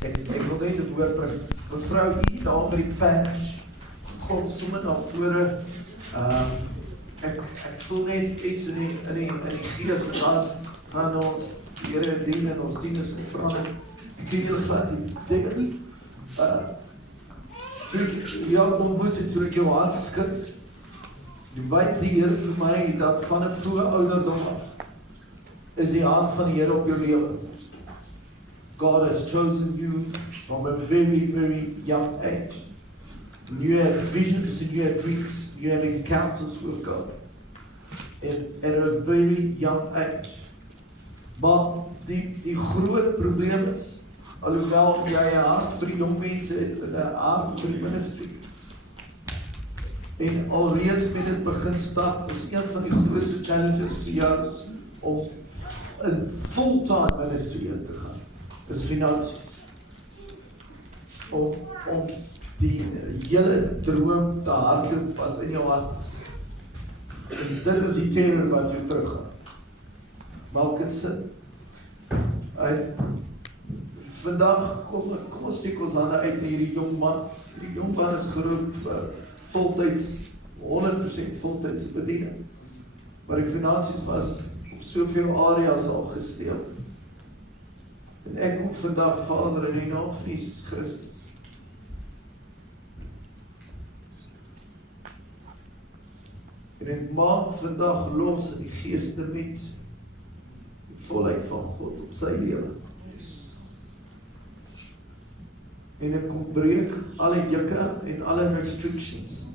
En ek wil net 'n woord bring. Mevrou, u daar met die patch, God sommer na vore, ek voel net iets in die gees, en dan gaan ons die Here dien en ons dien is gevra. Ek ken julle glad nie, denk nie. Toe ek jou ontmoet het, toe ek jou hand skud, die wys die Here vir my, dat van 'n vroeë ouderdom af, is die hand van die Here op jou lewe. God has chosen you from a very, very young age. You had visions and you had dreams, you had encounters with God. At a very young age. Maar die groot probleem is, alhoewel jy 'n hart vir die jong mense het, en 'n hart vir die ministry, en alreeds met dit begin stap, is een van die grootste challenges vir jou, om in fulltime ministry in te gaan, is finansies. Om die hele droom te hardloop wat in jou hart is. En dit is die terror wat jou teruggaan. Maak dit sin? Vandag, kom ons steek ons hande uit na hierdie jong man. Die jong man is geroep vir voltyds, 100% voltyds bediening. Maar die finansies was op soveel areas al gesteel. En ek kom vandag, Vader, in die naam van Jesus Christus, en ek maak vandag los in die gees der mens, die volheid van God op sy lewe. En ek kom breek alle jukke en alle restrictions.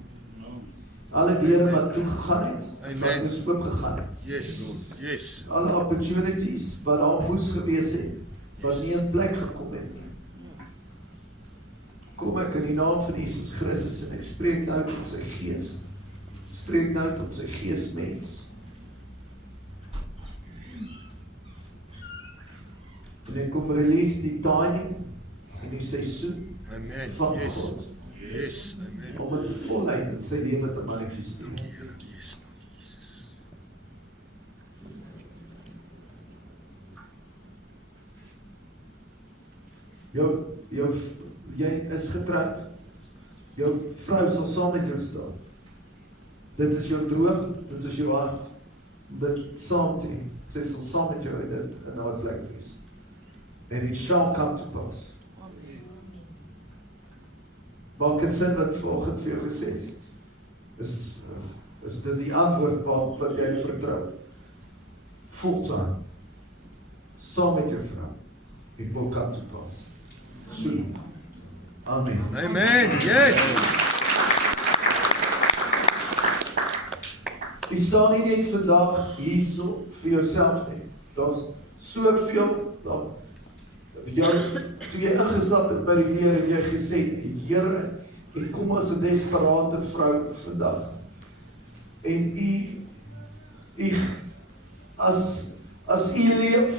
Alle deure wat toegegaan het, wat dus oopgegaan het. Yes, Lord. Yes. Alle opportunities wat daar moes gewees het, wat nie in plek gekom het. Kom ek in die naam van Jesus Christus en ek spreek nou tot sy gees. Spreek nou tot sy geesmens. En ek kom release die timing en die seisoen van God. Yes. Amen. Om het volheid in sy lewe te manifesteer. Jy is getroud. Jou vrou sal saam met jou staan. Dit is jou droom, dit is jou hart. Dit saam te heen. Sy sal saam met jou in daai plek wees. And it shall come to pass. Maak het sin wat volgens vir jou gesê is? Is dit die antwoord wat jy vertrou? Fulltime. Saam met jou vrou. It will come to pass. Soon. Amen. Amen. Yes. Jy staan nie net vandag hierso vir jouself nie. Daar's soveel, toe jy ingestap het by die deur, het jy gesê, Here, ek kom as 'n desperate vrou vandag. En as u leef,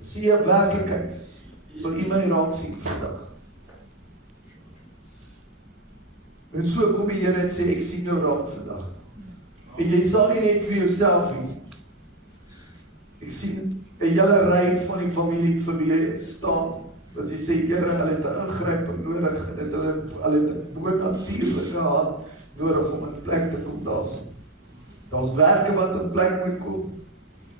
sien jy werklikheid is. Sal u my raak sien vandag. En so kom die Here en sê, ek sien jou raak vandag. En jy staan nie net vir jouself nie. Ek sien 'n hele ry van die familie vir wie jy staan, wat jy sê, Here, hulle het 'n ingryping nodig, hulle het 'n bonatuurlike hand nodig om in plek te kom daarso. Daar's werke wat in plek moet kom,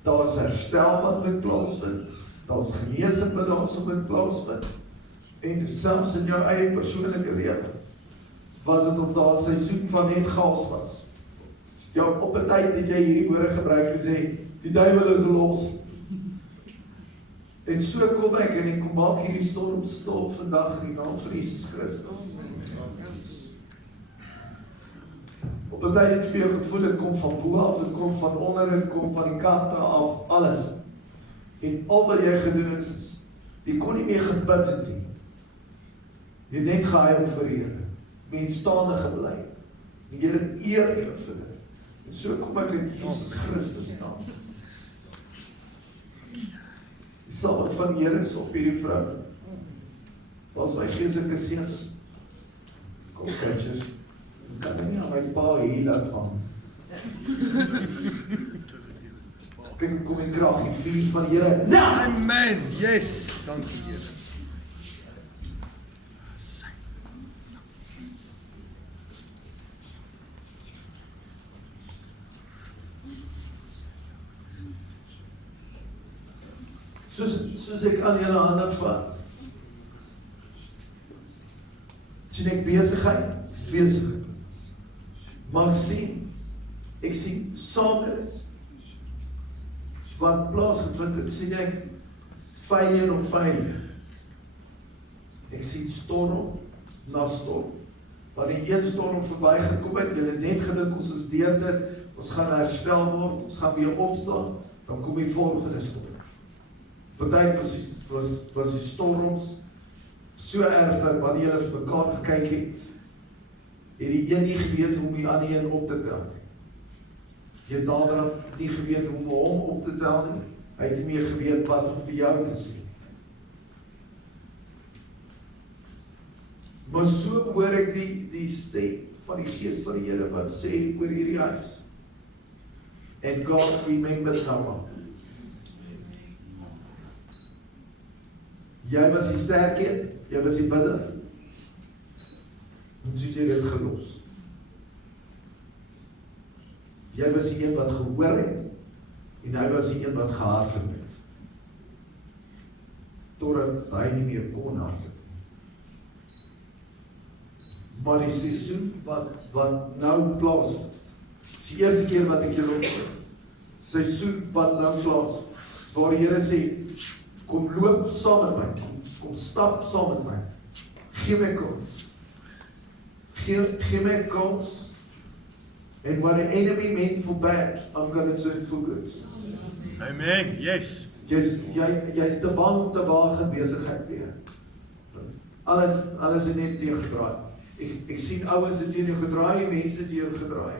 daar's herstel wat moet plaasvind, daar's genesing wat daarso moet plaasvind, en selfs in jou eie persoonlike lewe, was dit of daar 'n seisoen van net chaos was. Ja, op 'n tyd het jy hierdie woorde gebruik en sê, die duiwel is los. En so kom ek en ek kom maak hierdie storm stil vandag in die naam van Jesus Christus. Op 'n tyd het vir jou gevoel, het kom van bo af, het kom van onder, het kom van die kante af, alles. En al wat jy gedoen het, is, jy kon nie meer gebid het nie. Jy net gehuil vir Here, mensstaande gebly. Die Here eer julle vir dit. En so kom ek in Jesus Christus naam. Die salwing van die Here is op hierdie vrou. Was my geestelike seuns. Kom kinders, kan ek nie aan my pa hier laat vang. Kyk, kom in krag die vuur van die Here. Amen. Yes. Dankie, Here. soos ek aan julle hande vat, sien ek besigheid, maar ek sien saam met dit, wat plaasgevind het, sien ek failure op failure. Ek sien storm na storm. Wanneer die een storm verby gekom het, julle het net gedink ons is deur dit, ons gaan herstel word, ons gaan weer opstaan, dan kom die volgende storm. Party was die storms so erg dat wanneer julle vir mekaar gekyk het die een nie geweet hoe om die ander een op te tel nie. Jy het naderhand nie geweet hoe om hom op te tel nie, hy het nie meer geweet wat om vir jou te sê. Maar so hoor ek die stem van die gees van die Here wat sê oor hierdie huis. And God remembered Noah. Jy was die sterk een, jy was die bidder. Hoe het jy dit gelos? Jy was die een wat gehoor het, en hy was die een wat gehardloop het. Totdat hy nie meer kon hardloop. Maar die seisoen wat nou plaas, is die eerste keer wat ek julle opgeet. Seisoen wat nou plaas, waar die Here sê, kom loop saam met my, kom stap saam met my, gee my kans, gee my kans, and what the enemy meant for bad, I'm going to turn for good. Amen. Yes. Jy is te bang om te waag in besigheid weer. Alles het net tegen gedraai. Ek sien ouens het tegen gedraai, mense het tegen gedraai.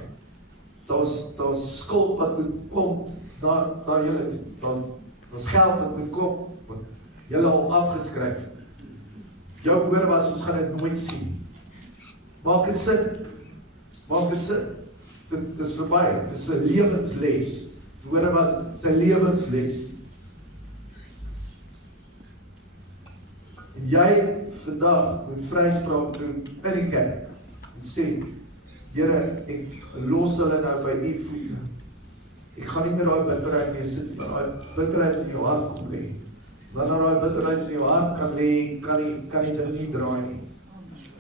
Daar's skuld wat moet kom, daar julle, daar's geld wat moet kom, wat julle al afgeskryf het. Jou woorde was, ons gaan dit nooit sien. Maak het sin. Dit is verby, dit is 'n lewensles. Woorde was sy lewensles. En jy vandag moet vryspraak doen in die kerk en sê, Here, ek los hulle nou by u voete. Ek gaan nie meer daai bitterheid mee sit, maar daai bitterheid in jou hart kom lê. Wanneer daai bitterheid in jou hart kan lê, kan jy dit nie draai nie.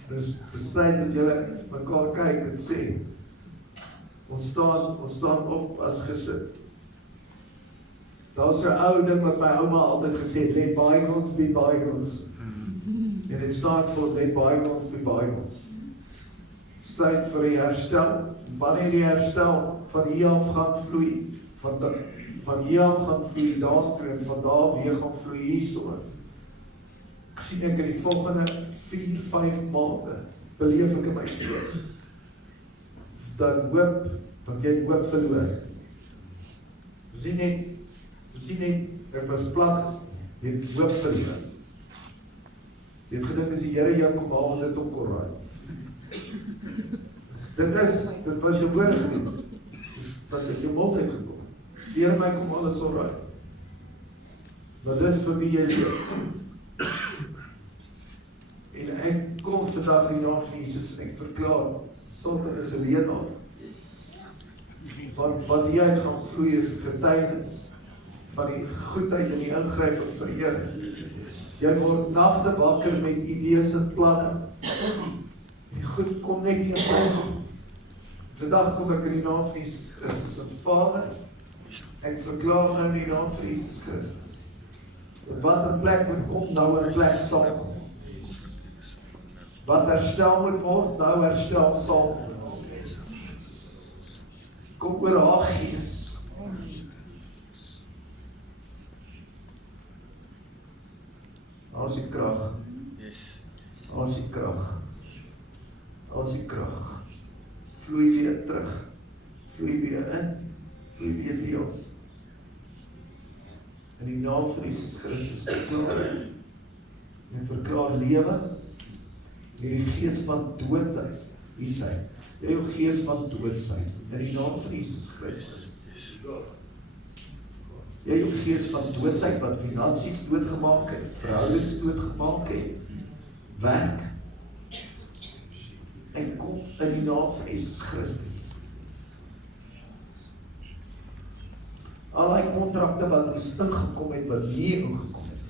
Dus tyd dat julle mekaar kyk en sê, ons staan op as gesin. Daar's 'n ou ding wat my ouma altyd gesê het, let bygones be bygones. En dit staan vir let bygones be bygones. Tyd vir die herstel. Wanneer die herstel van hier af gaan vloei, van hier af gaan vloei daartoe en van daar weer gaan vloei hierso. Ek sien ek in die volgende 4-5 maande beleef ek in my gees dat hoop, want jy het hoop verloor. Sien net, ek was plat, jy het hoop verloor. Jy het gedink as die Here jou kom haal, ons het ook kon raai. Dit was jou woorde gewees. Wat het jou mond uitgekom. Deur my kom alles alraai. Maar dis vir wie jy leef. En ek kom vandag in die naam van Jesus en ek verklaar, Satan is 'n leenaar. Wat hieruit gaan vloei is 'n getuienis van die goedheid en die ingryping van die Here. Jy word nagte wakker met idees en planne. Die goed kom net nie aan. Vandag kom ek in die naam van Jesus Christus en Vader, ek verklaar nou in die naam van Jesus Christus, dat wat 'n plek moet kom, nou 'n plek sal kom. Wat herstel moet word, nou herstel sal word. Kom oor haar gees. As die krag. As die krag. As die krag. Vloei weer terug, vloei weer in, vloei weer deel. In die naam van Jesus Christus verklaar en verklaar lewe, hierdie gees van doodheid, wie is hy? Jy jou gees van doodsheid, in die naam van Jesus Christus. Jy jou gees van doodsheid, wat finansies doodgemaak het, verhoudings doodgemaak het, werk, en kom in die naam van Jesus Christus. Al die kontrakte wat moes ingekom het, wat nie ingekom het,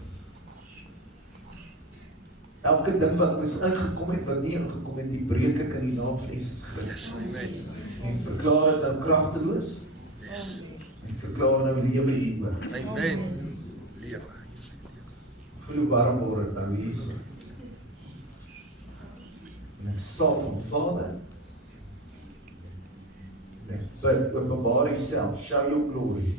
Elke ding wat moes ingekom het, wat nie ingekom het, die breek ek in die naam van Jesus Christus. En verklaar het nou kragteloos. En verklaar nou lewe hieroor. Amen. Lewe. Voel hoe warm word het nou hierso. En ek salf hom, Vader. En ek bid, openbaar Uself, show your glory.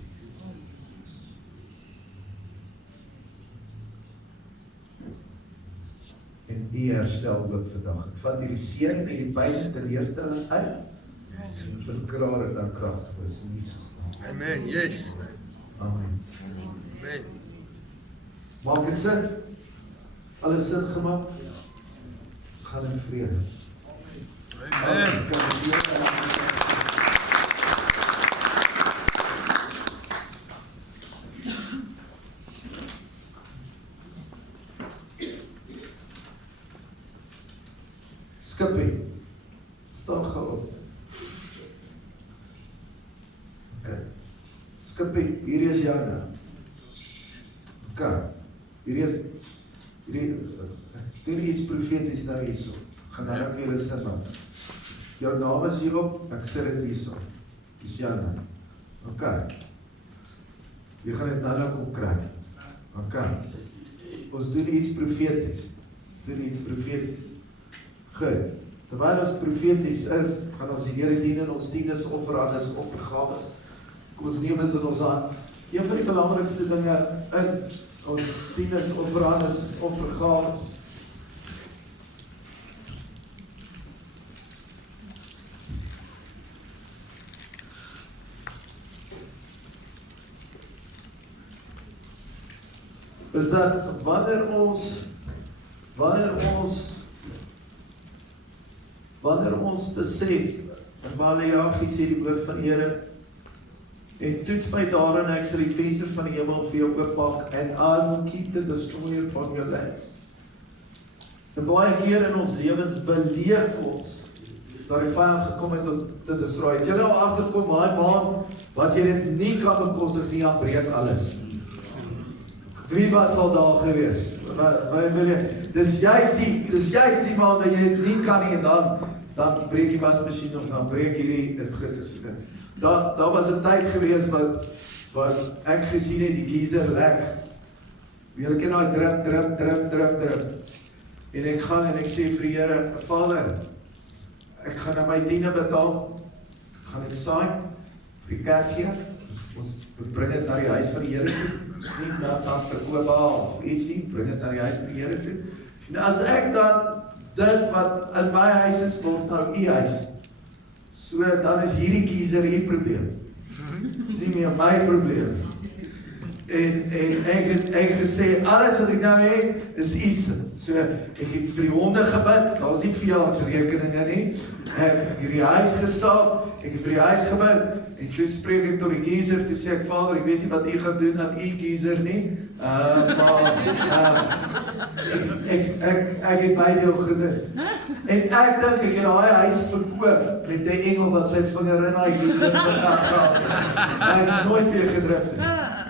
En U herstel ook vandag. Ek vat hierdie seën en die pyn en teleurstelling uit. En verklaar dit aan kragteloos in Jesus naam. Amen. Yes. Amen. Amen. Maak dit sin? Alles sin gemaak? Gaan in vrede. Amen. Skippie, staan gou op. Okay. Skippie, hier is jou nou. Okay. Doen iets profeties nou hierso. Gaan nou vir julle sin maak. Jou naam is hierop, ek sê dit hierso. Dis jou nou. Okay. Jy gaan dit nou kom kry. Okay. Ons doen iets profeties. Goed. Terwyl ons profeties is, gaan ons die Here dien in ons dienes, offerandes, offergawes. Kom ons neem dit in ons hand. Een van die belangrikste dinge in ons dienes, offerandes, offergawes. Is dat wanneer ons besef, en Maleagi sê die woord van die Here, en toets my daarin, ek sal die vensters van die hemel vir jou oopmaak, and I will keep the destroyer from your lands. En baie keer in ons lewens beleef ons, dat die vyand gekom het om te destroy. Het julle al agterkom, daai baan, wat jy dit nie kan bekostig nie, dan breek alles. Wie was al daar gewees? Dis juist die man dat jy het nie kan nie, en dan breek die wasmachine of dan breek hierdie goedes. Daar was 'n tyd gewees wat ek gesien het die geyser lek. Jy ken daai drip. En ek gaan en ek sê vir die Here, Vader, ek gaan na my tiende betaal. Ek gaan dit saai vir die kerk gee. Ons bring dit na die huis van die Here toe. Nie na verkoop of iets nie, bring dit na die huis van die Here toe. En as ek dan dit wat in my huis is, word nou u huis. So, dan is hierdie kiezer u probleem. Dis nie meer my probleem. En ek gesê, alles wat ek nou het, is u. So, ek het vir die honde gebid, daar was nie verjaarsrekeninge nie. Ek het hierdie huis gesaaf, ek het vir die huis gebid, en toe spreek ek tot die kiezer, toe sê ek, Vader, ek weet nie wat u gaan doen aan u kiezer nie, maar ek het my deel gedoen. En ek dink, ek het daai huis verkoop, met die engel wat sy vinger in daai kiezer gegaan. Ek het nooit meer gedruk nie.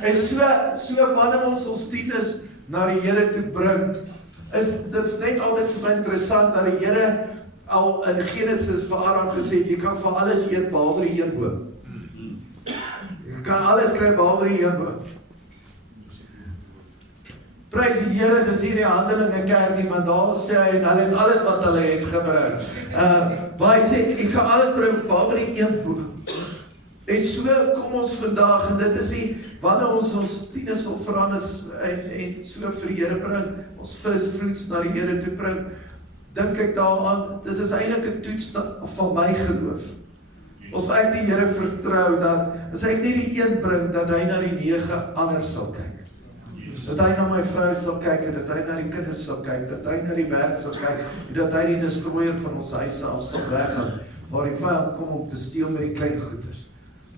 En so wanneer ons dienes na die Here toe bring, is dit net altyd vir my interessant, dat die Here al in Genesis vir Abraham gesê het, jy kan van alles eet, behalwe die een boom. Jy kan alles kry, behalwe die een boom. Prys die Here, dis hier die Handelinge kerkie, want daar sê hy, en hulle het alles wat hulle het gebruik. Maar hy sê, ek kan alles bring, behalwe die een boom. En so kom ons vandag, en dit is die, wanneer ons dienes offerandes en so vir die Here bring, ons first fruits na die Here toe bring, dink ek daaraan, dit is eintlik 'n toets van my geloof. Of ek die Here vertrou, dat as ek nie die een bring, dat hy na die 9 anders sal kyk. Dat hy na my vrou sal kyk, en dat hy na die kinders sal kyk, dat hy na die werk sal kyk, en dat hy die destroyer van ons huis sal weggaan, waar die vyand kom om te steel met die klein goeders.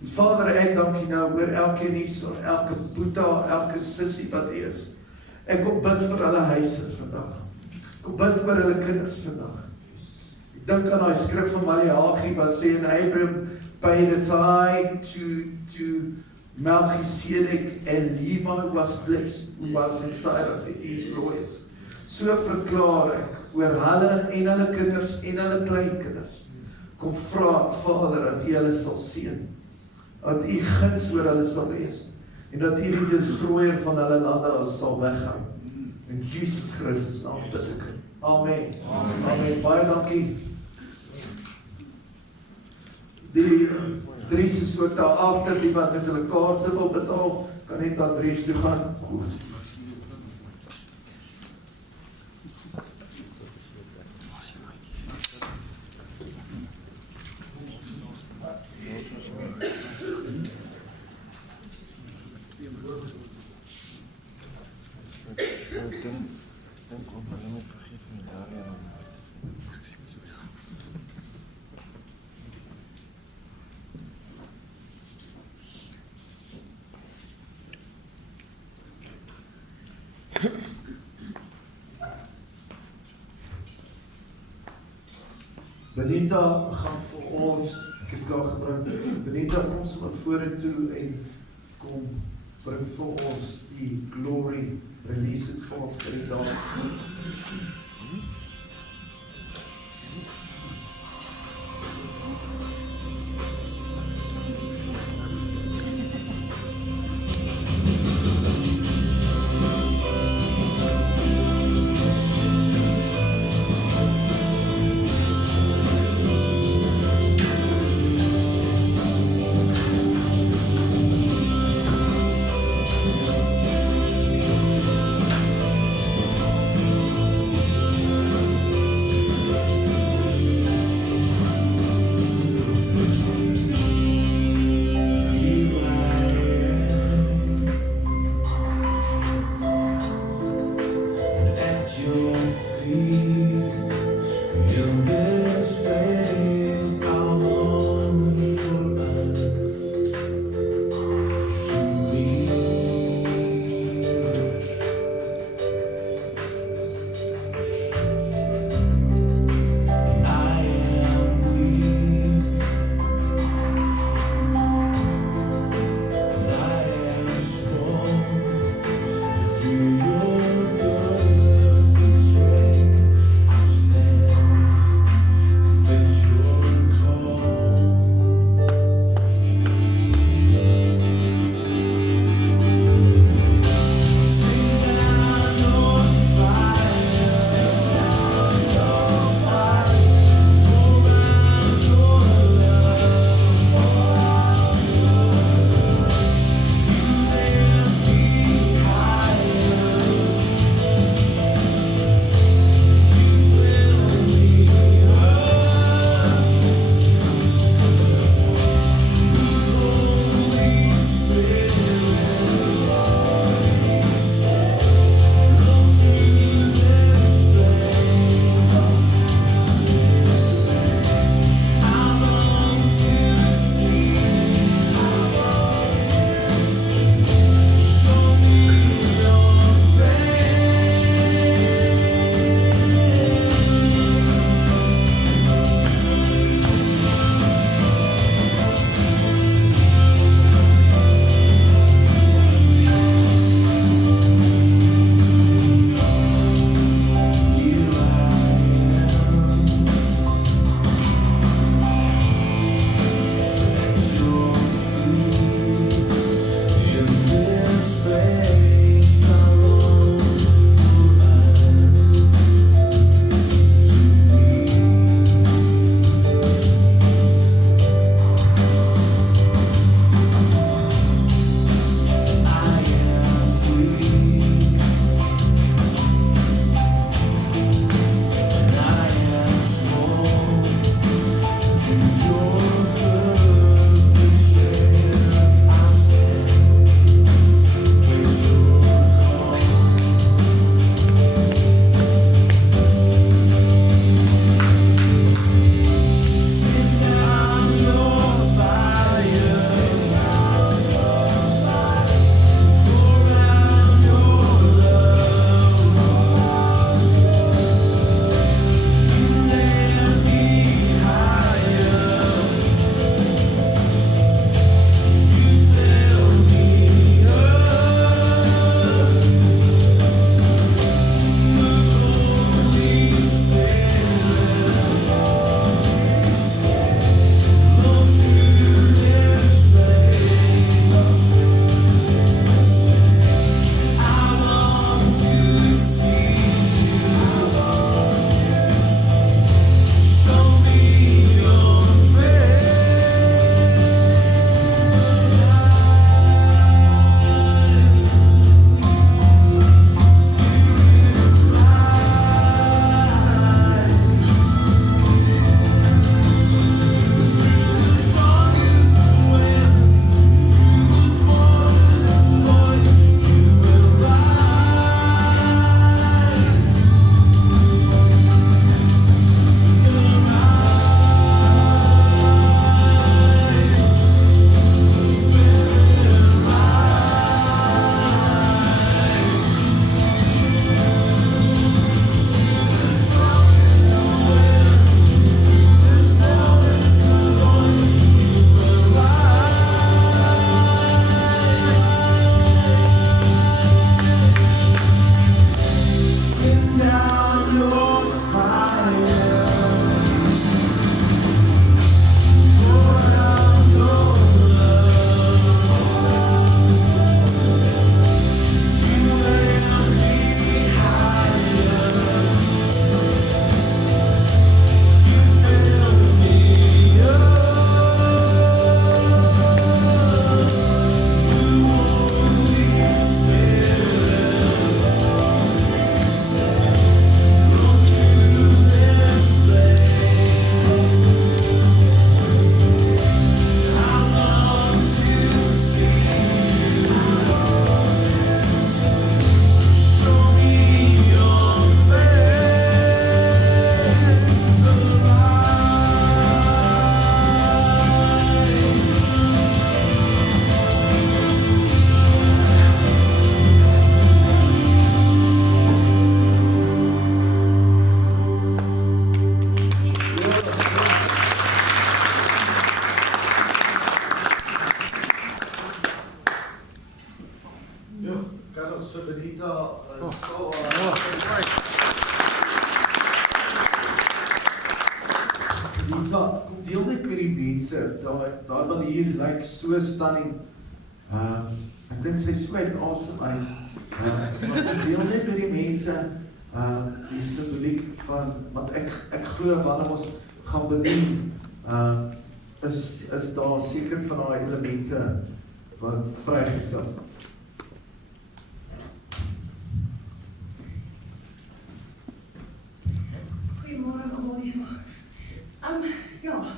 Vader, ek dank U nou oor elkeen hier, elke boeta, elke sissie wat hier is. Ek kom bid vir hulle huise vandag. Ek kom bid oor hulle kinders vandag. Ek dink aan daai skrif van Maleagi wat sê, en Abraham paid a tithe to Melchizedek, and Levi was blessed, who was inside of his loins. So so verklaar ek oor hulle en hulle kinders en hulle kleinkinders. Kom vra ek, Vader, dat U hulle sal seën, dat U guns oor hulle sal wees, en dat U die destroyer van hulle lande sal weghou. In Jesus Christus naam bid ek. Amen. Amen. Amen. Baie dankie. Die Dries is ook daar agter, die wat met hulle kaarte wil betaal, kan net aan Dries toe gaan. Benita gaan vir ons, ek het daar gebring, Benita kom sommer vorentoe en kom bring vir ons die glory, release het vir ons vir die dans. daai manier lyk so stunning. Ek dink sy sweat asem uit. Maar deel net met die mense die simboliek van, want ek glo wanneer ons gaan bedien, is daar seker van daai elemente wat vrygestel. Goeiemôre almal hierso. Ja,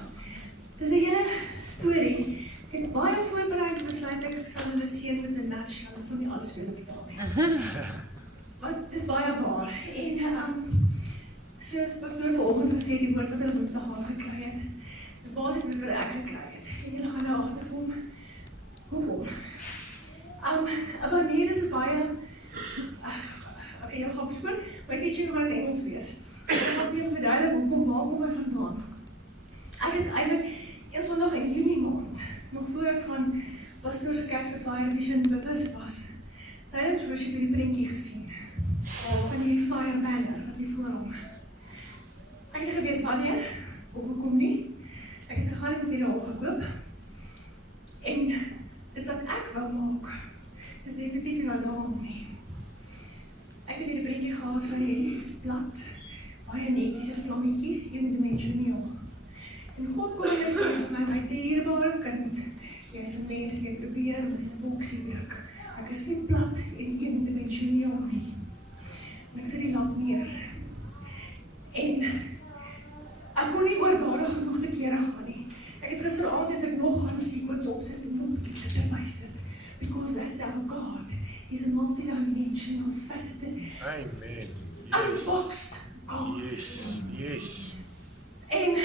dis 'n hele storie. Ek het baie voorberei en besluit ek sal hulle seën met 'n nutshell. Ek sal nie alles vir julle vertel nie. Want dis baie waar. En soos pastoor vanoggend gesê die woord wat hulle Woensdag aand gekry het. Dis basies dit wat ek gekry het. En julle gaan nou agterkom. Hoekom? 'n manier is baie okay, julle gaan verskoon. My teaching gaan in Engels wees. Ek gaan vir julle verduidelik waar kom hy vandaan. Ek het eintlik een Sondag in Junie maand, nog voor ek van pastoor se kerk se Fire Vision bewus was, tydens worship die prentjie gesien. Van hierdie fire banner wat hier voor hom. Ek het geweet wanneer of hoekom nie. Ek het gegaan en materiaal gekoop. En dit wat ek wou maak, is definitief nie wat daar nie. Ek het hierdie prentjie gehad van hierdie blad, baie netjiese vlammetjies, eendimensioneel. En God kom en sê vir my dierbare kind, jy is 'n mens wat probeer om in 'n boksie druk. Ek is nie plat en eendimensioneel nie. En ek sit die lamp neer. En ek kon nie oordadig genoeg te kere gaan nie. Ek het gisteraand het ek nog gaan sequence opsit en nog dit erbij sit. Because that's our God. He's a multi-dimensional, faceted, Amen. unboxed God. Yes. En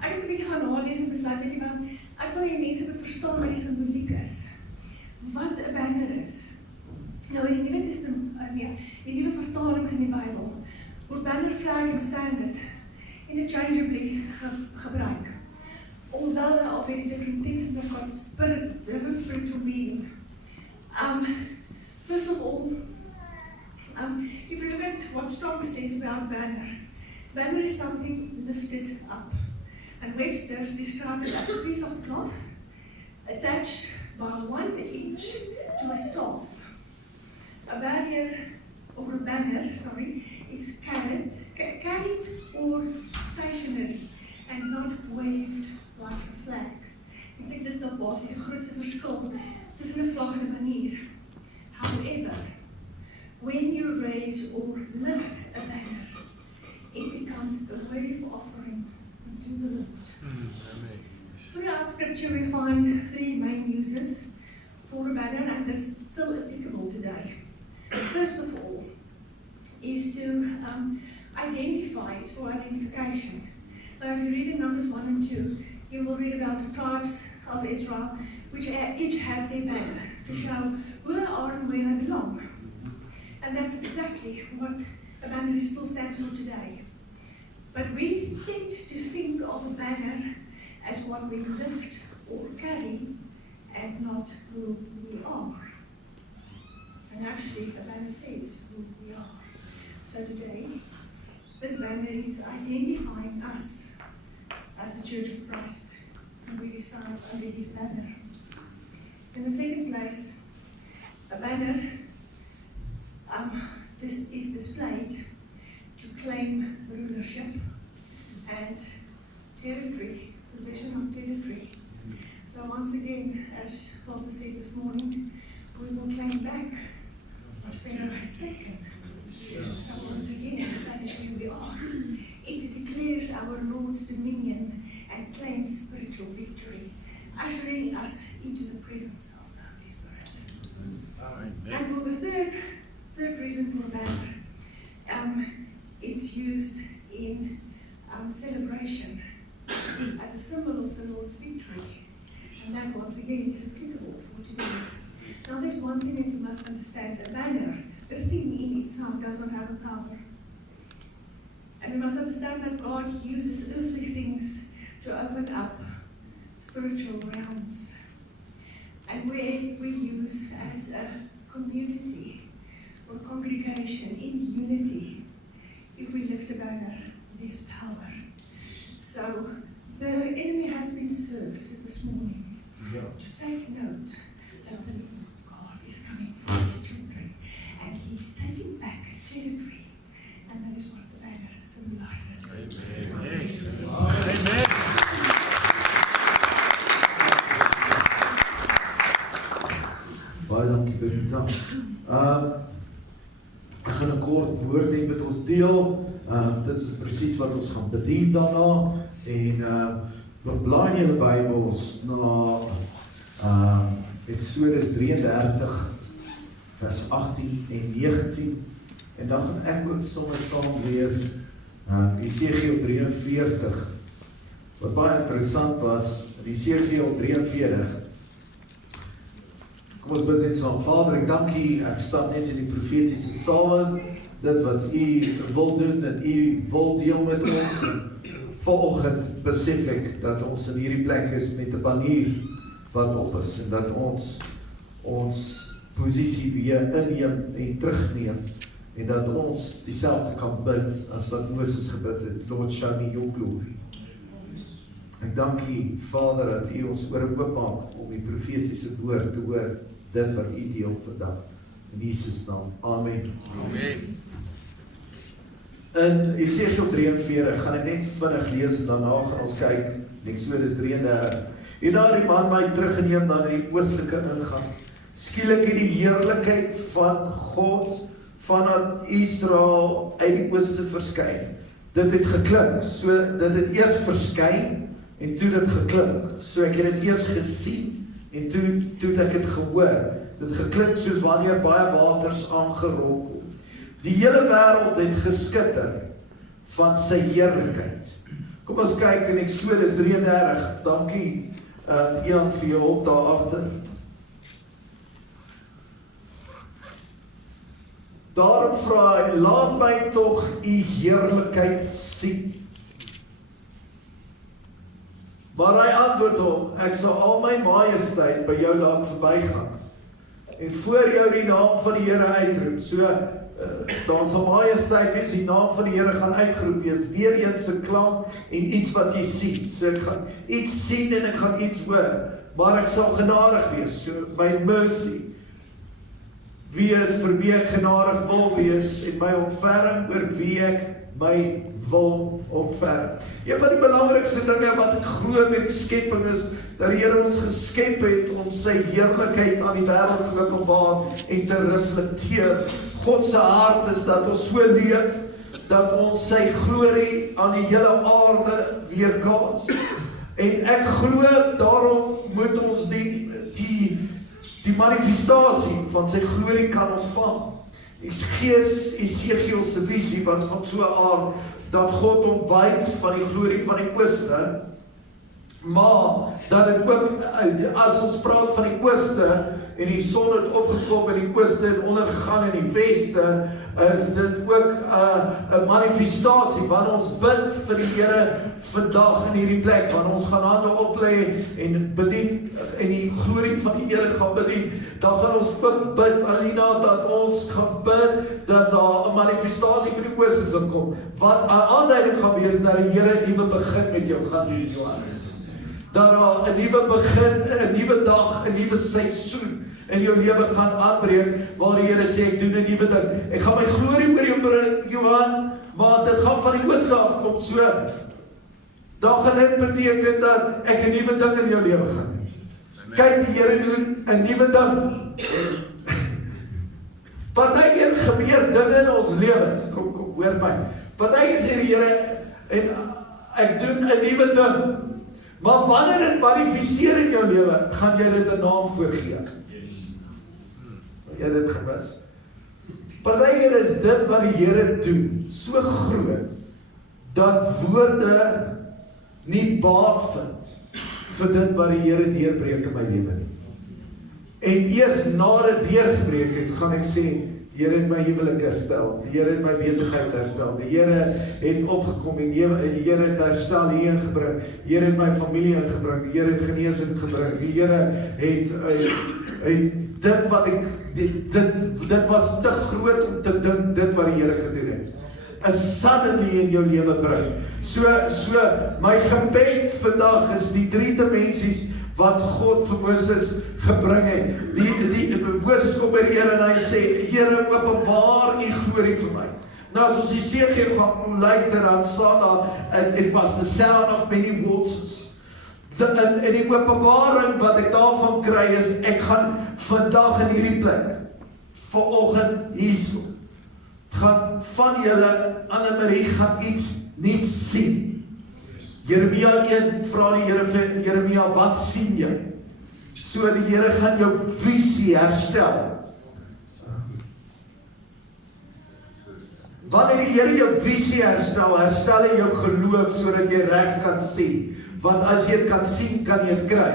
ek het 'n bietjie gaan nalees en besluit, weet jy wat, ek wil hê mense moet verstaan wat die simboliek is. Wat 'n banner is. Nou in die Nuwe Testament, die nuwe vertalings in die Bybel, word banner, flag en standard interchangeably gebruik. Although they are very different things and they've got different spiritual meaning. First of all, if you look at what Strong says about banner is something lifted up. And Webster's described it as a piece of cloth attached by one edge to a staff. A banner, is carried or stationary and not waved like a flag. Ek dink dis nou basies die grootste verskil tussen 'n vlag en 'n banier. However, when you raise or lift a banner, it becomes a wave offering unto the Lord. Throughout Scripture we find three main uses for a banner, and that's still applicable today. First of all, is to identify, it's for identification. Now if you read in Numbers 1 and 2, you will read about the tribes of Israel, which each had their banner to show who they are and where they belong. And that's exactly what a banner still stands for today. But we tend to think of a banner as what we lift or carry and not who we are. And actually, a banner says who we are. So today, this banner is identifying us as the Church of Christ, and we reside under His banner. In the second place, a banner this is displayed to claim rulership and territory, possession of territory. So once again, as Pastor said this morning, we will claim back what Pharaoh has taken. So once again, that is where we are. It declares our Lord's dominion and claims spiritual victory, ushering us into the presence of the Holy Spirit. And for the third reason for a banner, it's used in celebration as a symbol of the Lord's victory. And that once again is applicable for today. Now there's one thing that you must understand. A banner, the thing in itself, does not have a power. And we must understand that God uses earthly things to open up spiritual realms. And where we use as a community or congregation in unity, if we lift a banner, there's power. So The enemy has been served this morning Ja. to take note that the Lord God is coming for his children and he's taking back territory. And that is what the banner symbolizes. Amen. Yes. Amen. Baie dankie Benita. Ek gaan 'n kort woord hê met ons deel. Dit is presies wat ons gaan bedien daarna. En blaai julle Bybels na Exodus 33 vers 18 en 19. En dan gaan ek ook sommer saam lees Esegiel 43. Wat baie interessant was, in Esegiel 43. Kom ons bid net saam. Vader, ek dank U, ek stap net in die profetiese saal, dit wat U wil doen, dat U wil deel met ons. Vanoggend besef ek dat ons in hierdie plek is met 'n banier wat op is, en dat ons posisie weer inneem en terugneem, en dat ons dieselfde kan bid as wat Moses gebid het, Lord, show me your glory. Ek dank U, Vader, dat U ons ore oopmaak om die profetiese woord te hoor, dit wat U deel vandag. In Jesus naam, amen. Amen. In Esegiel 43 gaan ek net vinnig lees en daarna gaan ons kyk in Exodus 33. En daar die man my teruggeneem na die oostelike ingang. Skielik het die heerlikheid van God vanuit Israel uit die ooste verskyn. Dit het geklink, so dit het eers verskyn en toe dit geklink. So ek het dit eers gesien en toe ek het gehoor. Dit geklink soos wanneer baie waters aangerol kom. Die hele wêreld het geskitter van sy heerlikheid. Kom ons kyk in Exodus 33. Dankie Ian vir jou hulp daar agter. Daarom vra hy, laat my tog U heerlikheid sien. Maar hy antwoord hom, ek sal al my majesteit by jou laat verbygaan en voor jou die naam van die Here uitroep. So dan sal majesteit wees, die naam van die Here gaan uitgeroep wees, weer eens 'n klank en iets wat jy sien. So ek gaan iets sien en ek gaan iets hoor, maar ek sal genadig wees, so my mercy wees vir wie ek genadig wil wees en my ontferm oor wie ek my wil ontferm. Een van die belangrikste dinge wat ek glo met die skepping is, dat die Here ons geskep het om sy heerlikheid aan die wêreld te openbaar en te reflekteer. God se hart is dat ons so leef, dat ons sy glorie aan die hele aarde weerkaats. En ek glo, daarom moet ons die manifestasie van sy glorie kan ontvang. Gees Esegiel se visie was van so 'n aard, dat God hom wys van die glorie van die ooste, maar dat dit ook, as ons praat van die ooste, en die son het opgekom in die ooste en ondergegaan in die weste, is dit ook 'n manifestasie, wanneer ons bid vir die Here vandag in hierdie plek, wanneer ons gaan hande oplê en bedien, en die glorie van die Here gaan bedien, dan gaan ons ook bid, Alina, dat ons gaan bid, dat daar 'n manifestasie vir die ooste sal kom, wat 'n aanduiding gaan wees, dat die Here 'n nuwe begin met jou gaan doen, Johannes. Dat daar 'n nuwe begin, 'n nuwe dag, 'n nuwe seisoen in jou lewe gaan aanbreek, waar die Here sê, ek doen 'n nuwe ding. Ek gaan my glorie oor jou bring, Johan, maar dit gaan van die ooste afkom, so. Dan gaan dit beteken dat ek 'n nuwe ding in jou lewe gaan doen. Kyk, die Here doen 'n nuwe ding. Partykeer gebeur dinge in ons lewens, kom, hoor my. Partykeer sê die Here, en ek doen 'n nuwe ding. Maar wanneer dit manifesteer in jou lewe, gaan jy dit 'n naam voorgee. Jy het dit gemis. Partykeer is dit wat die Here doen so groot, dat woorde nie baat vind vir dit wat die Here deurbreek in my lewe nie. En eers na dit deurgebreek het, gaan ek sê, die Here het my huwelik herstel, die Here het my besigheid herstel, die Here het opgekom en die Here het herstel hier ingebring, die Here het my familie ingebring, die Here het genesing gebring, die Here het dit wat ek, dit was te groot om te dink, dit wat die Here gedoen het. 'n suddenly in jou lewe bring. So my gebed vandag is die 3 dimensies wat God vir Moses gebring het. Moses kom by die Here en hy sê, Here, openbaar u glorie vir my. Nou as ons die Esegiel gaan luister, dan staan daar, it was the sound of many waters. En die openbaring wat ek daarvan kry is, ek gaan vandag in hierdie plek, vanoggend hierso, gaan van julle, Annemarie, gaan iets nie sien. Jeremia 1 vra die Here vir Jeremia, wat sien jy? So die Here gaan jou visie herstel. Wanneer die Here jou visie herstel, herstel hy jou geloof sodat jy reg kan sien. Want as jy dit kan sien, kan jy dit kry.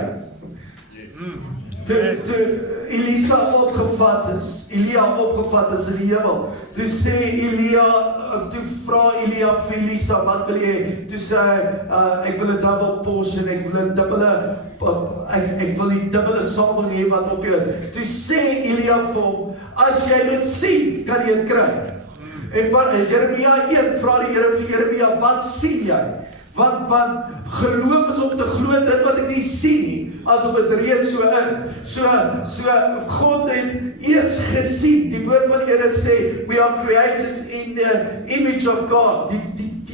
Toe Elia opgevat is in die hemel, toe sê Elia, toe vra Elia vir Elisa, wat wil jy? Toe sê hy, ek wil 'n double portion, ek wil die dubbele salwing hê wat op jou. Toe sê Elia vir hom, as jy dit sien, kan jy dit kry. En Jeremia 1 vra die Here vir Jeremia, wat sien jy? Want geloof is om te glo dit wat ek nie sien nie, asof dit reeds so is. So God het eers gesien, die woord van die Here sê, we are created in the image of God. Die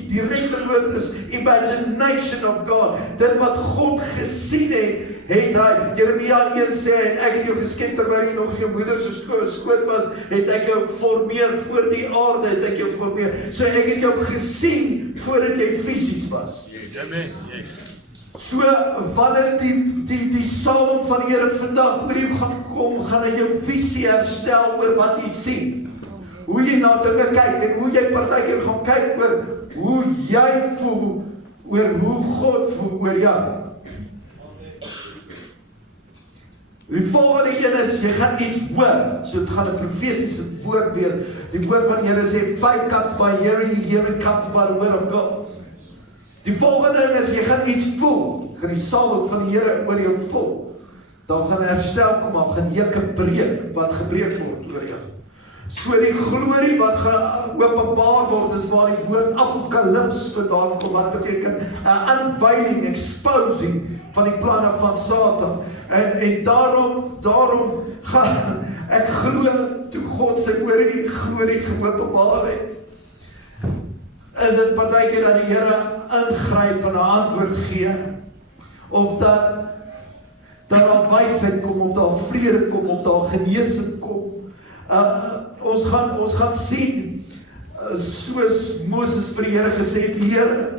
direkte woord is imagination of God. Dit wat God gesien het hy, Jeremia 1 sê, en ek het jou geskep terwyl jy nog in jou moeder se skoot was, het ek jou formeer voor die aarde, het ek jou formeer. So ek het jou gesien voordat jy fisies was. So wanneer die salwing van die Here vandag oor jou gaan kom, gaan hy jou visie herstel oor wat jy sien. Hoe jy na dinge kyk en hoe jy partykeer gaan kyk oor hoe jy voel, oor hoe God voel oor jou. Die volgende een is, jy gaan iets hoor, so het gaan 'n profetiese woord weer, die woord van Here sê, 5 comes by hearing, the hearing comes by the word of God. Die volgende ding is, jy gaan iets voel, gaan die salwing van die Here oor jou voel, dan gaan herstel kom, dan gaan juke breek, wat gebreek word oor jou. So die glorie wat geopenbaar word, is waar die woord apokalips vandaan kom, wat beteken 'n aanwyling, exposing van die planne van Satan. En daarom gaan ek glo toe God sy glorie geopenbaar het, is dit partykeer dat die Here ingryp en 'n antwoord gee, of dat daar wysheid kom, of daar vrede kom, of daar genesing kom. Ons gaan sien, soos Moses vir die Here gesê het, Here,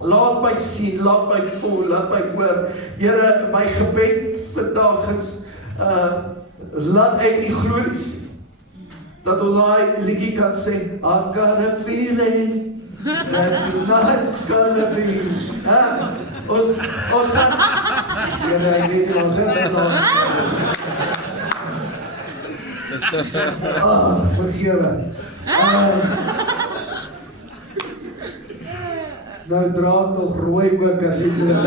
laat my sien, laat my voel, laat my hoor. Here, my gebed vandag is, laat ek die glorie sien. Dat ons daai liedjie kan sing, I've got a feeling that tonight's gonna be. Ons gaan, Here, ek weet al dit dan. Vergewe. Nou draak nog rooi ook as jy moet.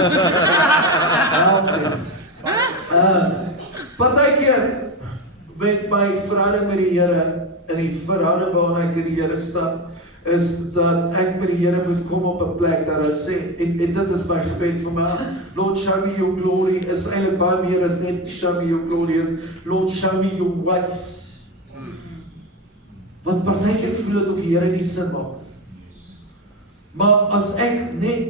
Partykeer met my verhouding met die Here, en die verhouding waarin ek in die Here stap, is dat ek met die Here moet kom op 'n plek dat hy sê, en dit is my gebed vir my, Lord, show me your glory, is eintlik baie meer as net show me your glory, Lord, show me your ways. Want partykeer voel dit of die Here nie sin maak. Maar as ek net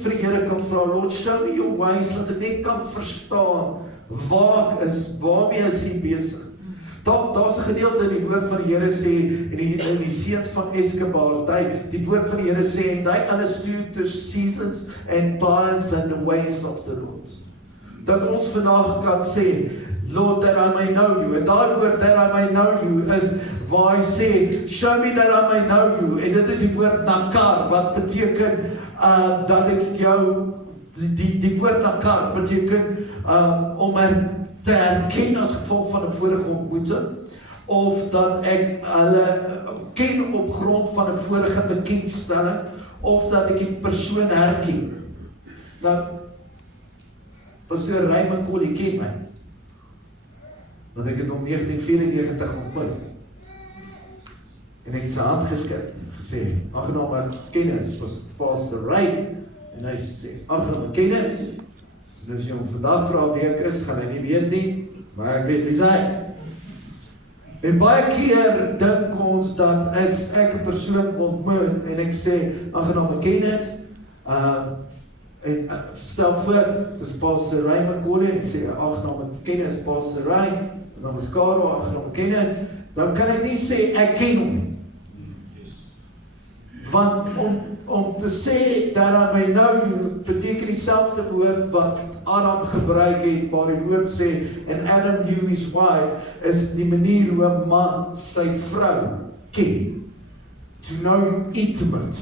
vir die Here kan vra, Lord, show me your ways, dat ek net kan verstaan waar ek is, waarmee is hy besig. Daar's 'n gedeelte in die woord van die Here sê, in die seuns van Eskebaar, die woord van die Here sê, and they understood the seasons and times and the ways of the Lord. Dat ons vandag kan sê, Lord, that I may know you. En daai woord, that I may know you, is waar hy sê, show me that I may know you. En dit is die woord nakar, wat beteken, dat ek jou, die woord nakar, beteken, om te herken as gevolg van 'n vorige ontmoeting, of dat ek hulle ken op grond van 'n vorige bekendstelling, of dat ek die persoon herken. Nou, Pastoor Raymond Collie ken my, want ek het hom 1994 ontmoet. En ek het sy hand geskep en gesê, aangename kennis, was Pastor Ray, en hy sê, aangename kennis, en as jy hom vandag vra wie ek is, gaan hy nie weet nie, maar ek weet wie hy. En baie keer dink ons dat as ek 'n persoon ontmoet, en ek sê, aangename kennis, en stel voor, dis Pastor Ray McCauley, en ek sê, aangename kennis, Pastor Ray, en dan is Karo, aangename kennis, dan kan ek nie sê, ek ken hom nie. Want om te sê dat hy my nou beteken dieselfde woord wat Adam gebruik het, waar die woord sê, and Adam knew his wife, is die manier hoe 'n man sy vrou ken. To know intimate.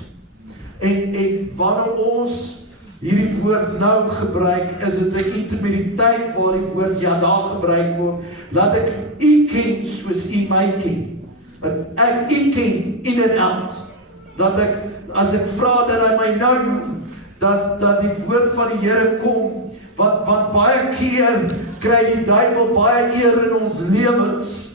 En wanneer ons hierdie woord nou gebruik, is dit 'n intimiteit waar die woord daar gebruik word, dat ek u ken soos u my ken. Dat ek u ken in en out. Dat ek, as ek vra dat hy my nou noem, dat die woord van die Here kom, want baie keer kry die duiwel baie eer in ons lewens,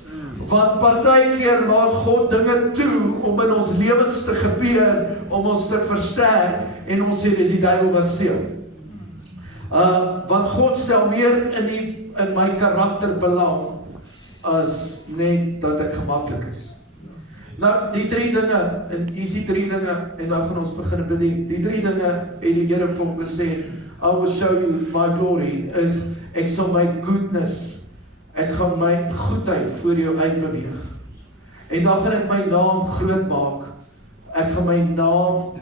want partykeer laat God dinge toe om in ons lewens te gebeur, om ons te versterk, en ons sê, dis die duiwel wat steel. Want God stel meer in my karakter belang, as net dat ek gemaklik is. Nou, die 3 dinge, en hier is die 3 dinge, en nou gaan ons begin bedien. Die 3 dinge, en die Here vir hom gesê, I will show you my glory, is, ek sal my goodness, ek gaan my goedheid voor jou uitbeweeg. En dan gaan ek my naam groot maak, ek gaan my naam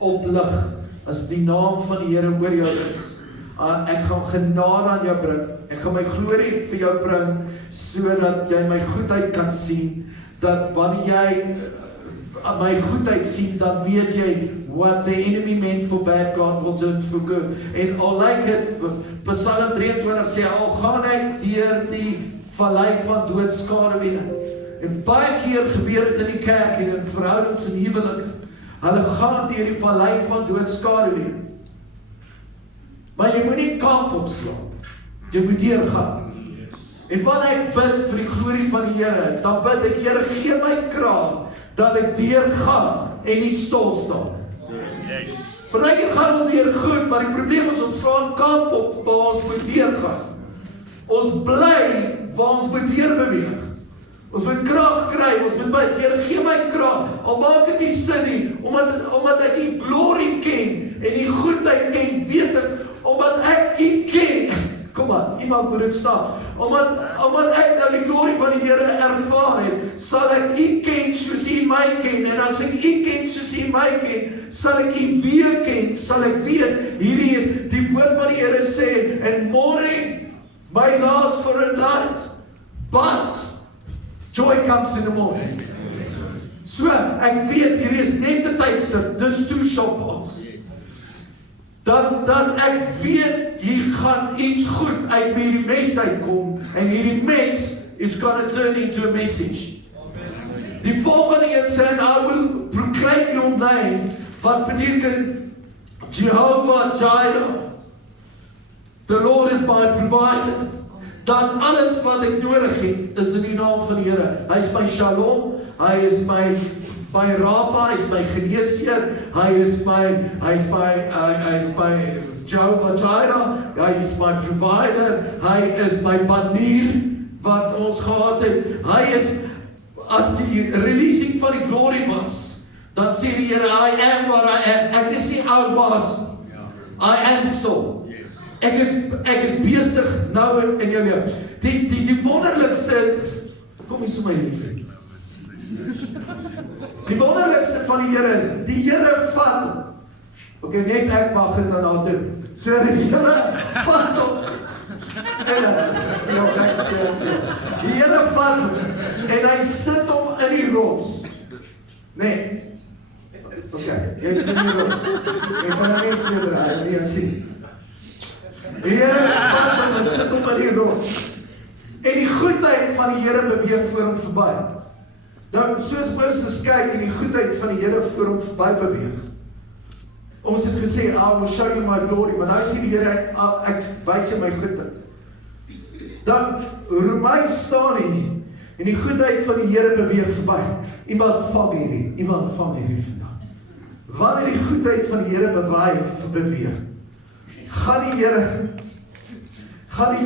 oplig, as die naam van die Here oor jou is. Ek gaan genade aan jou bring, ek gaan my glorie vir jou bring, sodat jy my goedheid kan sien, dat wanneer jy my goedheid sien, dan weet jy what the enemy meant for bad, God will turn for good. En al lyk het, Psalm 23 sê, al gaan ek deur die vallei van doodskaduwee. En baie keer gebeur dit in die kerk en in verhoudings en huwelik. Hulle gaan deur die vallei van doodskaduwee. Maar jy moet nie kamp opslaan. Jy moet deurgaan. En wanneer ek bid vir die glorie van die Here, dan bid ek, Here, gee my krag, dat ek deurgaan en nie stil staan. Partykeer gaan ons deur goed, maar die probleem is ons slaan kamp op waar ons moet deurgaan. Ons bly waar ons moet deurbeweeg. Ons moet krag kry, ons moet bid, Here, gee my krag, al maak dit nie sin nie, omdat ek die glorie ken, en die goedheid ken, weet ek, omdat ek u ken. Kom aan, iemand moet dit staan. Omdat ek nou die glorie van die Here ervaar het, sal ek u ken soos u my ken, en as ek u ken soos u my ken, sal ek u weer ken, sal ek weet, hierdie is, die woord van die Here sê, and morning may last for a night, but joy comes in the morning. So, ek weet, hierdie is net 'n tydstip, this too shall pass. Dat ek weet, hier gaan iets goed uit hierdie mes uitkom, en hierdie mes is gonna turn into a message. Die volgende een sê, I will proclaim your name, wat beteken Jehovah Jireh. The Lord is my provider. Dat alles wat ek nodig het, is in die naam van die Here. Hy is my Shalom, hy is my Rapa, hy is my geneesheer, hy is my Jehovah Jireh, hy is my provider, hy is my banier wat ons gehad het. Hy is, as die releasing van die glory was, dan sê die Here, I am what I am. Ek is nie I was, I am still. Ek is besig nou in jou lewe. Die wonderlikste, kom hier so my liefde. Die wonderlikste van die Here is, die Here vat, net ek mag het aan haar doen. So die Here vat op, die Here vat op, en hy sit hom in die rots. Net. Jy is in die rots. Ek kan nie sê draai, nie sien. Die Here vat hom en sit hom in die rots. En die goedheid van die Here beweeg voor hom verby. Nou, soos Moses kyk en die goedheid van die Here voor hom verby beweeg. Ons het gesê, I will show you my glory, maar nou sê die Here, ek wys jou my goedheid. Dan, Romein staan nie, En die goedheid van die Here beweeg verby. Iemand vang hierdie vandag. Wanneer die goedheid van die Here beweeg, gaan die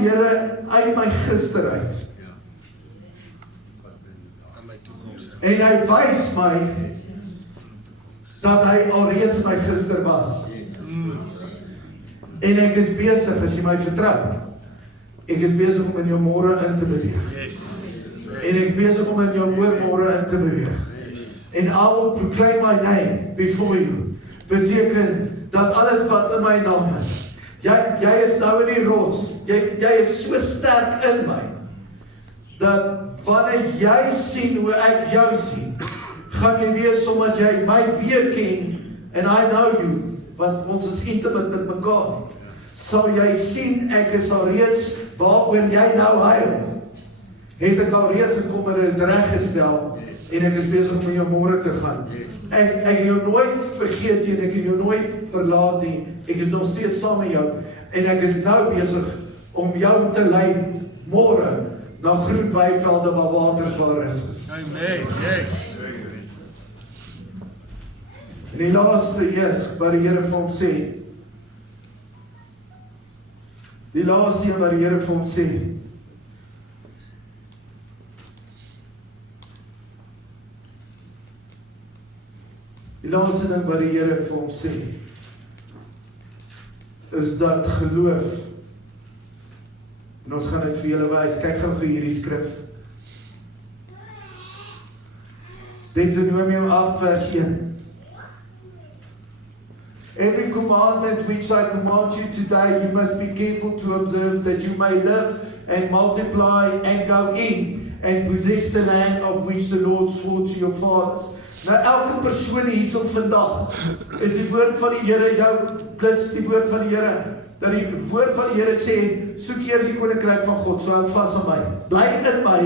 Here uit my gister uit. En hy wys my dat hy alreeds in my gister was. En ek is besig, as jy my vertrou, ek is besig om in jou môre in te beweeg. En ek is besig om in jou môre in te beweeg. En I will proclaim my name before you. Beteken dat alles wat in my naam is, jy is nou in die rots, jy is so sterk in my, dat wanneer jy sien hoe ek jou sien, gaan jy weet omdat jy my weer ken, and I know you, want ons is intimate met mekaar, sal jy sien ek is alreeds waaroor jy nou huil, het ek alreeds gekom en het reggestel, en ek is besig om in jou môre te gaan. Ek het jou nooit vergeet en ek het jou nooit verlaat nie. Ek is nog steeds saam met jou en ek is nou besig om jou te lei môre na groen weivelde waar waters waar is. Amen. Yes. En die laaste een wat die Here vir ons sê. Die laaste een wat die Here vir ons sê. Die laaste ding wat die Here vir ons sê, is dat geloof, en ons gaan dit vir julle wys, kyk gou vir hierdie skrif. Deuteronomium 8 vers 1. Every commandment which I command you today, you must be careful to observe, that you may live and multiply and go in and possess the land of which the Lord swore to your fathers. Nou elke persoon hierso vandag is die woord van die Here dit is die woord van die Here, dat die woord van die Here sê, soek eers die koninkryk van God, so hou vas aan my, bly in my,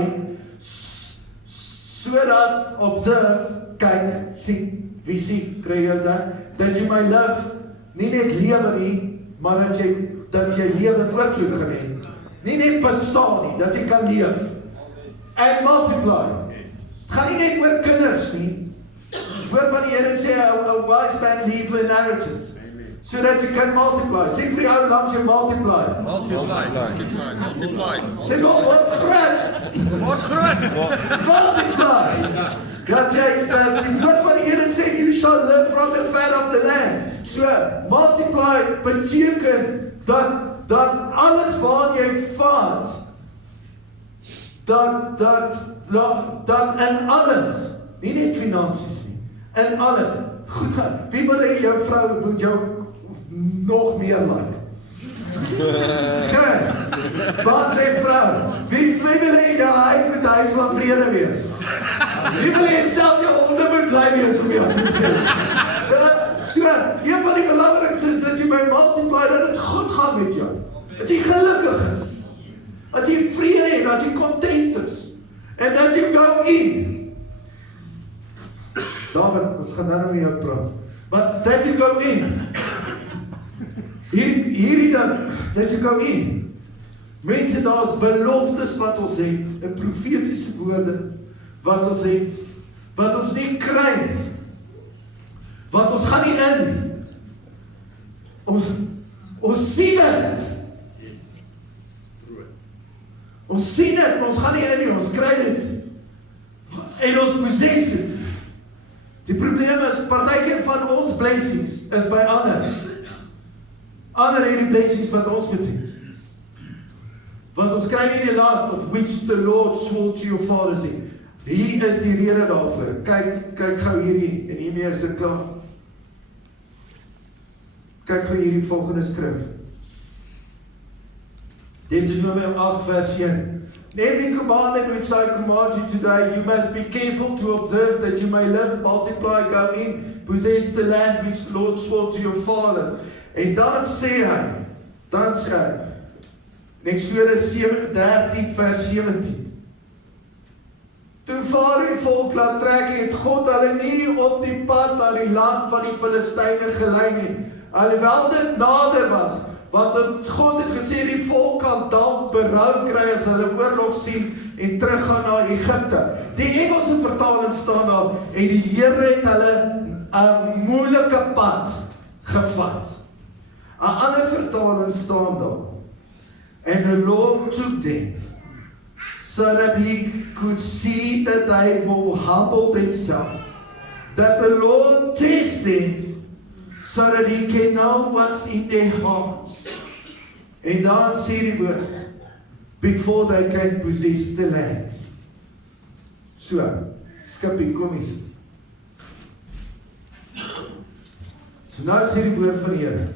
sodat, observe, kyk, sien, visie, kry jy dit, that you may live, nie net lewe nie, maar dat jy lewe in oorvloed gaan hê, nie net bestaan nie, dat jy kan leef, and multiply, het gaan nie net oor kinders nie, woord van die Here sê, a wise man leave an inheritance, so that you can multiply. Sê vir die ou langs jy multiply. Multiply. Sê word groot. Multiply. Dat jy, die woord van die Here sê, you shall live from the fat of the land. So, multiply beteken, dat alles waar jy vaat, dat in alles, nie net finansies nie, in alles, goed gaan, wie wil hê jou vrou moet jou nog meer like? Wat sê vrou? Wie wil hê jou huis met huis van vrede wees? Wie wil hê self jou onder moet bly wees om jou te sê? So, een van die belangrikste is dat jy my multiply, dat het goed gaan met jou, dat jy gelukkig is, dat jy vrede het, dat jy content is, en dat jy go in. David, ons gaan nou met jou praat. But that you go in. Hierdie dan, that you go in. Mense, daar is beloftes wat ons het, en profetiese woorde wat ons het, wat ons nie kry, wat ons gaan nie in. Ons sien het. Ons sien het, maar ons gaan nie in nie, ons kry het. En ons possess het. Die probleem is, partykeer van ons blessings is by ander. Ander het die blessings wat ons het. Want ons kry nie die land of which the Lord swore to your fathers nie. Hier is die rede daarvoor. Kyk gou hierdie, en hiermee is dit klaar. Kyk gou hierdie volgende skrif. Deuteronomium 8 vers 1. Every commandment which I command you today, you must be careful to observe, that you may live, multiply, go in, possess the land which the Lord swore to your father. En dan sê hy, in Exodus 13 vers 17. Toe Farao die volk laat trek, het God hulle nie op die pad na die land van die Filistyne gelei nie, alhoewel dit nader was. Want God het gesê, die volk kan dalk berou kry as hulle oorlog sien en teruggaan na Egipte. Die Engelse vertaling staan daar, en die Here het hulle 'n moeilike pad gevat. 'n ander vertaling staan daar, and the Lord took them, so that he could see that they will humble themselves, that the Lord tests them, so that he can know what's in their hearts. En dan sê die woord, before they can possess the land. So, Skippie, kom eens. So nou sê die woord van die Here,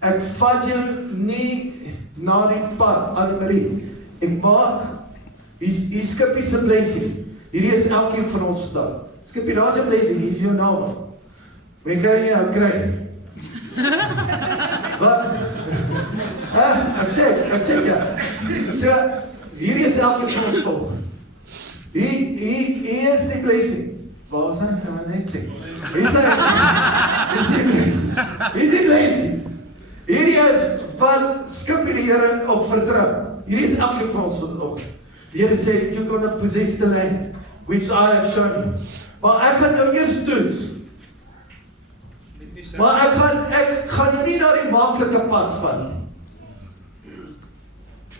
ek vat jou nie na die pad, Annemarie, ek maak, hier Skippie se blessing, hierdie is elkeen van ons vandag. Skippie, daar is 'n blessing, hier is jou naam. Wie kan jy nou kry? Wat? Ek check, ja. So, hierdie is elkeen van ons volg. Hier is die blessing. Waar is hy? Net check. Hier is die blessing. Hierdie is wat Skippie die Here op vertrou. Hierdie is elke van ons vanoggend. Die Here sê, you're going to possess the land, which I have shown you. Maar ek gaan nou eers toets. Maar ek gaan jou nie na die maklike pad vat nie.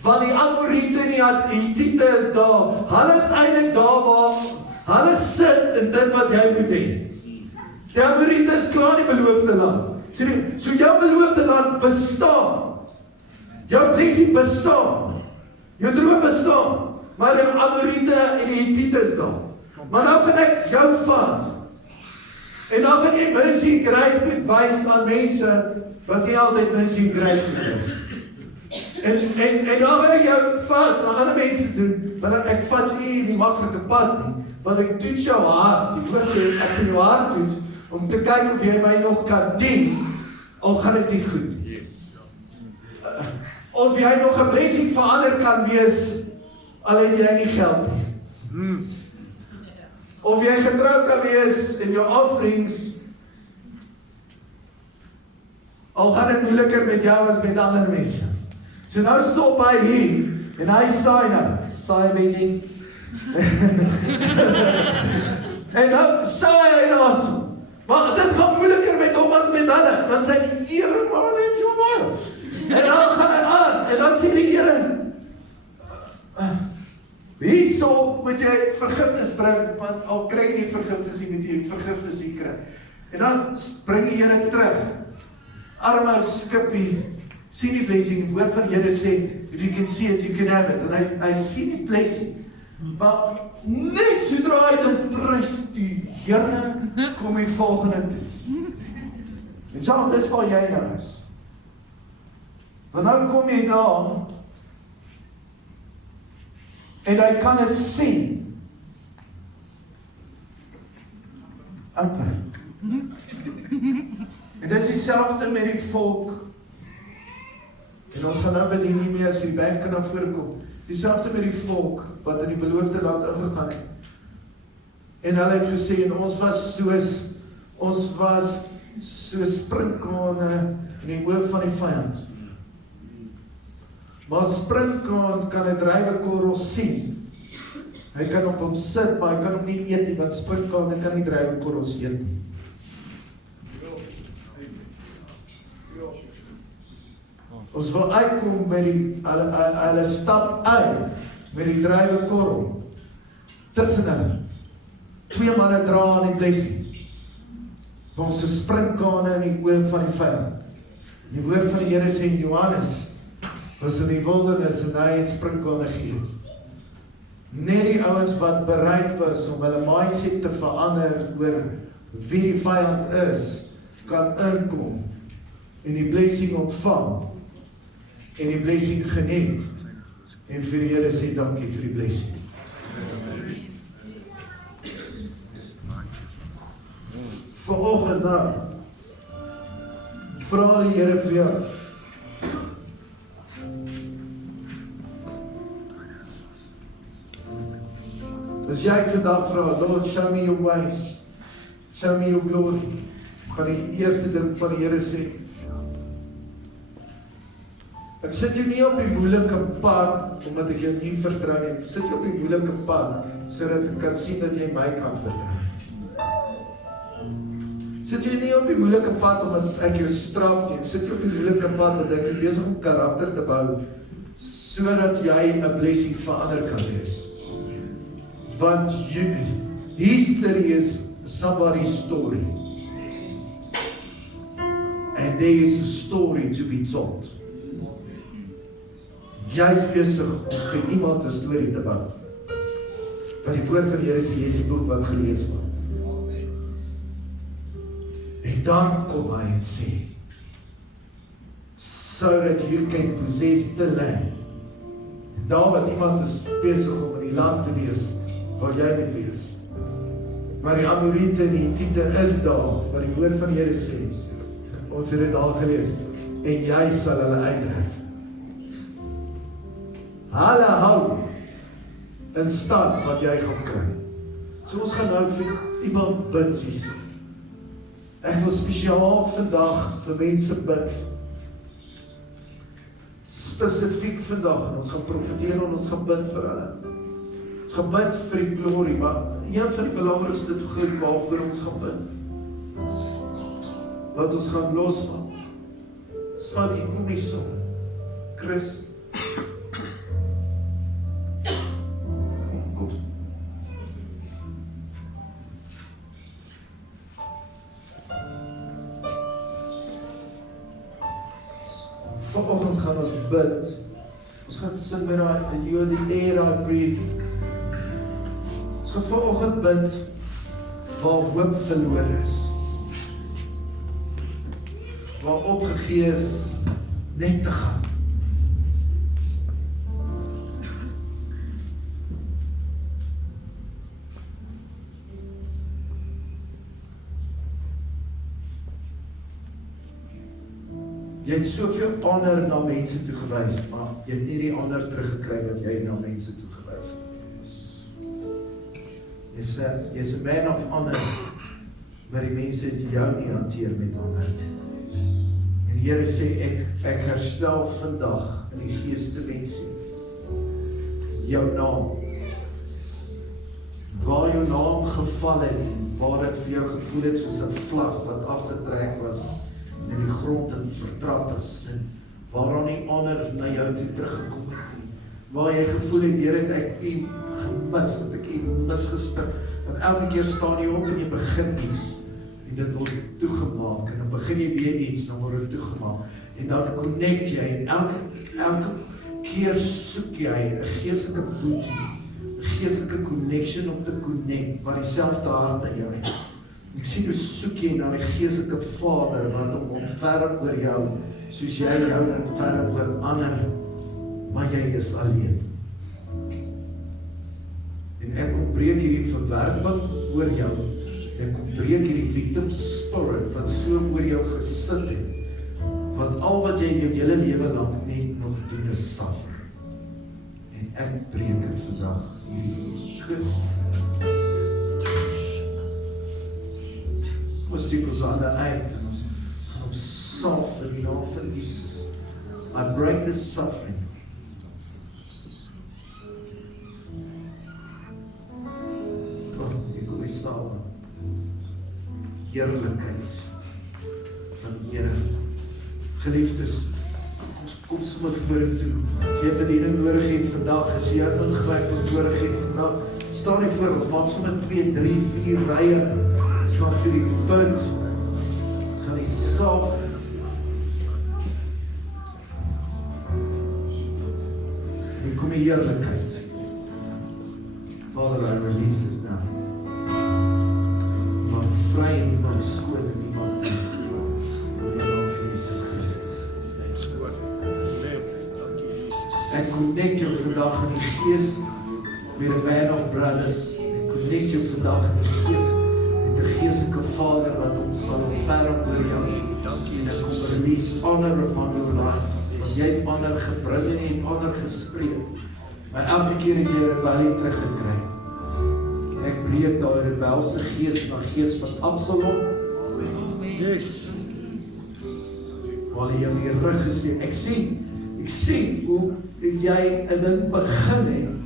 Want die Amoriete en die Hittite is daar. Hulle is eintlik daar waar hulle sit in dit wat jy moet hê. Die Amoriete is klaar die beloofde land. So jou beloofde land bestaan. Jou blessing bestaan. Jou droom bestaan. Maar die Amoriete en die Hittite is daar. Maar nou gaan ek jou vat. En dan gaan jy mercy en grace moet wys aan mense wat nie altyd mercy en grace moet wys. En dan wil ek jou vat na ander mense doen, want ek vat nie die maklike pad nie, want ek toets jou hart. Die woord sê, ek gaan jou hart toets, om te kyk of jy my nog kan dien, al gaan dit nie goed. Of jy nog 'n blessing vir ander kan wees, al het jy nie geld nie. Of jy getrou kan wees in jou offerings, al gaan dit moeiliker met jou as met ander mense. So nou stop hy hier, en hy saai nou, saai bietjie. En nou saai hy daar so. Maar dit gaan moeiliker met hom as met hulle, dan sê hy, Here, maar net so baie. En dan gaan hy aan, en dan sê die Here, hierso moet jy vergifnis bring, want al kry jy nie vergifnis nie, moet jy vergifnis hier kry. En dan bring die Here terug. Arme Skippie, sien die blessing, die woord van die Here sê, if you can see it, you can have it. En hy sien die blessing. Maar net sodra hy dit prys die Here, kom die volgende toe. En John, dis waar jy nou is. Want nou kom jy daar, en hy kan dit sien. Amper. En dit is dieselfde met die volk. En ons gaan nou by die nie meer as die berg kan voorkom. Dieselfde met die volk wat in die beloofde land ingegaan het. En hulle het gesê, en ons was soos sprinkane in die oog van die vyand. Maar sprinkaan kan 'n druiwekorrel sien. Hy kan op hom sit, maar hy kan hom nie eet nie, want sprinkaan kan nie druiwekorrels eet nie. Ons wil uitkom met die, hulle stap uit met die druiwekorrel tussen hulle. 2 manne dra aan die blessing. Ons is sprinkane in die oog van die vyand. Die woord van die Here sê in Johannes, was in die wildernis en hy het sprinkane geëet. Net die ouens wat bereid was om hulle mindset te verander oor wie die vyand is, kan inkom en die blessing ontvang en die blessing geniet en vir die Here sê dankie vir die blessing. Vanoggend dan vra die Here vir jou. As jy vandag vra, Lord, show me your ways, show me your glory, gaan die eerste ding van die Here sê, Ek sit jou nie op die moeilike pad, omdat ek jou nie vertrou nie. Ek sit jou op die moeilike pad, sodat ek kan sien dat jy my kan vertrou. Sit jy nie op die moeilike pad, omdat ek jou straf nie. Ek sit jy op die moeilike pad, want ek is besig om karakter te bou, sodat jy 'n blessing vir ander kan wees. Want history is somebody's story. And there is a story to be told. Jy is besig om vir iemand 'n storie te bou. Want die woord van die Here sê, jy is die boek wat gelees word. En dan kom hy en sê, so that you can possess the land. En daar wat iemand is besig om in die land te wees, waar jy moet wees. Maar die Amorite en die Hittite is daar, wat die woord van die Here sê. Ons het dit al gelees. En jy sal hulle uitdryf. Hulle hou in stand wat jy gaan kry. So ons gaan nou vir iemand bid hierso. Ek wil spesiaal vandag vir mense bid. Spesifiek vandag, en ons gaan profeteer en ons gaan bid vir hulle. Ons gaan bid vir die glorie, maar een van die belangrikste goed waarvoor ons gaan bid, wat ons gaan losmaak. Smakie, kom nie so. Chris. Kom. Vanoggend gaan ons bid. Ons gaan sing met daai, and you are the air I breathe. Ons gaan vanoggend bid waar hoop verloor is. Waar opgegee is net te gaan. Jy het soveel ander na mense toe gewys, maar jy het nie die ander teruggekry wat jy na mense toe gewys het. Jy's 'n man of honor, maar die mense het jou nie hanteer met honor. En die Here sê, ek herstel vandag in die geesdimensie jou naam. Waar jou naam geval het, waar ek vir jou gevoel het soos 'n vlag wat afgetrek was in die grond en vertrap is, en waar nie honor na jou toe teruggekom het nie. Waar jy gevoel het, Here, het ek u gemis, het ek u misgestip, en elke keer staan jy op en jy begin iets, en dit word toegemaak, en dan begin jy weer iets, dan word dit toegemaak, en dan connect jy, en elke keer soek jy 'n geestelike boetie, 'n geestelike connection om te connect, wat dieselfde hart aan jou het. Ek sien hoe soek jy na die geestelike Vader, wat hom ontferm oor jou, soos jy jou ontferm oor ander, maar jy is alleen. En ek kom breek hierdie verwerping oor jou, en ek kom breek hierdie victim spirit, wat so oor jou gesit het, want al wat jy in jou hele lewe lang net nog doen is suffer. En ek breek het vandag hierdie kus. Ons steek ons hande uit, en ons gaan hom salf in die naam van Jesus. I break this suffering. Ek kom hier saam. Heerlikheid van die Here. Geliefdes, kom sommer vorentoe. As jy bediening nodig het vandag, as jy ingryping nodig het vandag, staan nie voor ons, maak sommer 2, 3, 4 rye. Ons gaan vir die punt, ons gaan die salf. En kom die heerlikheid. Vader, I release it now. Maak vry en iemand skoon en iemand in die naam van Jesus Christus. Ek connect jou vandag in die gees met 'n band of brothers. Ek connect jou vandag in die gees met 'n geestelike Vader wat ons sal ontferm oor jou. En ek kom release honor upon your life. Want jy het honor gebring en jy het honor gespreek. Maar elke keer het jy rebellie teruggekry. En ek breek daai rebelse gees na gees van Absalom. Yes. Waar jy jou in die rug gesê, ek sien, Ek sien hoe jy 'n ding begin het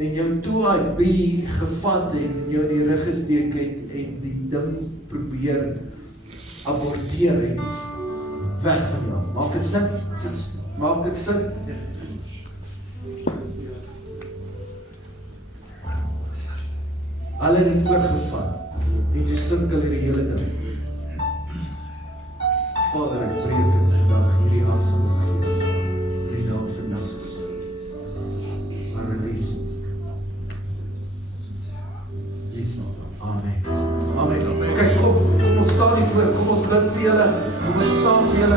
en jou toe hy bie gevat het en jou in die rug gesteek het en die ding probeer aborteer het. Weg van jou af. Maak dit sin? Maak dit sin? Hulle het die poort gevat en jy sirkel hierdie hele ding. Vader, ek breek dit vandag hierdie asem in die naam van Jesus. I release it. Jesus. Amen. Amen. Okay, kom ons staan hier voor, kom ons bid vir julle, kom ons saam vir julle